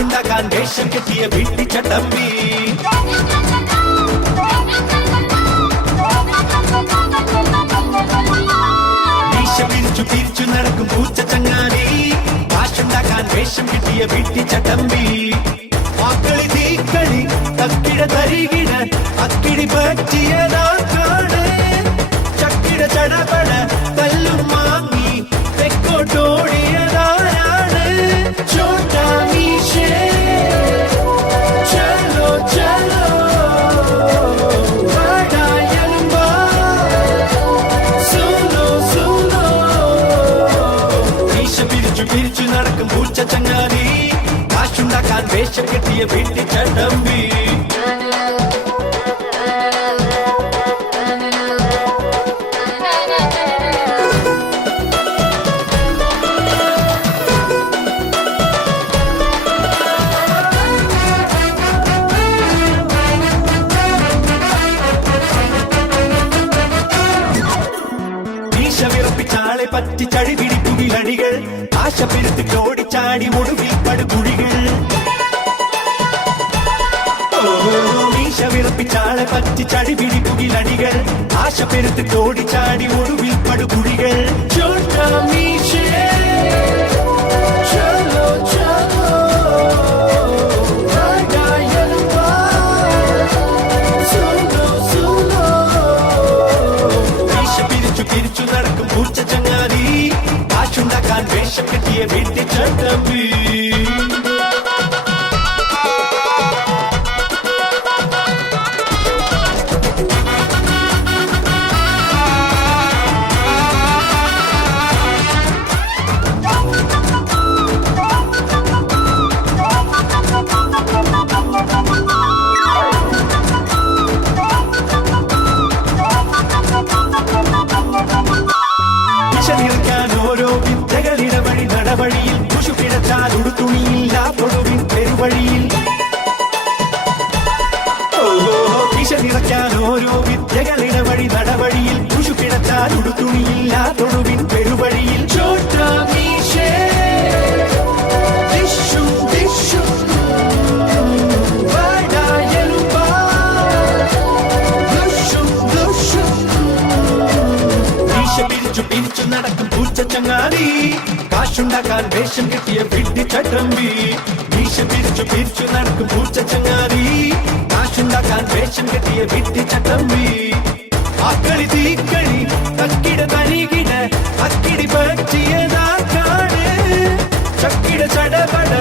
കാശുണ്ടാക്കാൻ വേഷം കെട്ടിയ വീട്ടിച്ചട്ടമ്പി. മീശ പിരിച്ചു പിരിച്ചു നടക്കും പൂച്ച ചങ്ങാതി, കാശുണ്ടാക്കാൻ വേഷം കിട്ടിയ വീട്ടിച്ചട്ടമ്പി. വാക്കളി തീക്കളി തക്കിട തരികിട അക്കിടി പറ്റിയതാക്കാണ്, ചക്കിട ചടപട കല്ലും വാങ്ങി തെക്കോട്ടോടിയതാരാണ്. ചോട്ടാ മീശേ ചലോ ചലോ വാടായലുമ്പാ സൂലോ സൂലോ. മീശ പിരിച്ചു പിരിച്ചു നടക്കും പൂച്ച ചങ്ങാതി, കാശുണ്ടാക്കാൻ വേഷം കെട്ടിയ വീട്ടിച്ചട്ടമ്പി. വിറപ്പിച്ചാളെ പറ്റി ചടി പിടിക്കുകിലടികൾ, ആശ പെരുത്ത് ഓടിച്ചാടി ഒടുവിൽ പടുകുഴികൾ. മീശ വിറപ്പിച്ചാളെ പറ്റി ചടി പിടിക്കുകിലടികൾ, ആശ പെരുത്ത് ഓടിച്ചാടി ഒടുവിൽ പടുകുഴികൾ. ചോട്ടാ മീശേ ചലോ ചലോ വാടായലുമ്പാ സൂലോ സൂലോ. മീശ പിരിച്ചു പിരിച്ചു നടക്കും പൂച്ച ചങ്ങാതി, കാശുണ്ടാക്കാൻ വേഷം കെട്ടിയ വീട്ടിച്ചട്ടമ്പി. ഓരോ വിദ്യകളിടവഴി നടവഴിയിൽ കുശു പിഴച്ചാൽ ഉടുത്തുണിയില്ല തൊടുവിൻ പെരുവഴിയിൽ. കിശ നിറയ്ക്കാൻ ഓരോ വിദ്യകളിടവഴി നടവഴിയിൽ കുശു പിഴച്ചാൽ ഉടുത്തുണിയില്ല തൊടുവിൻ പെരുവഴിയിൽ. ചോട്ടാ മീശേ ദിശു ദിശു വാടായലുമ്പാ ദുഷു ദുഷു. മീശ പിരിച്ചു പിരിച്ചു നടക്കും പൂച്ച ചങ്ങാതി, കാശുണ്ടാക്കാൻ വേഷം കെട്ടിയ വീട്ടിച്ചട്ടമ്പി. മീശ പിരിച്ചു പിരിച്ചു നടക്കും പൂച്ച ചങ്ങാതി, കാശുണ്ടാക്കാൻ വേഷം കെട്ടിയ വീട്ടിച്ചട്ടമ്പി. ആക്കളി തീക്കളി തക്കിട തരികിട അക്കിടി പറ്റിയതാക്കാണ്, ചക്കിട ചടപട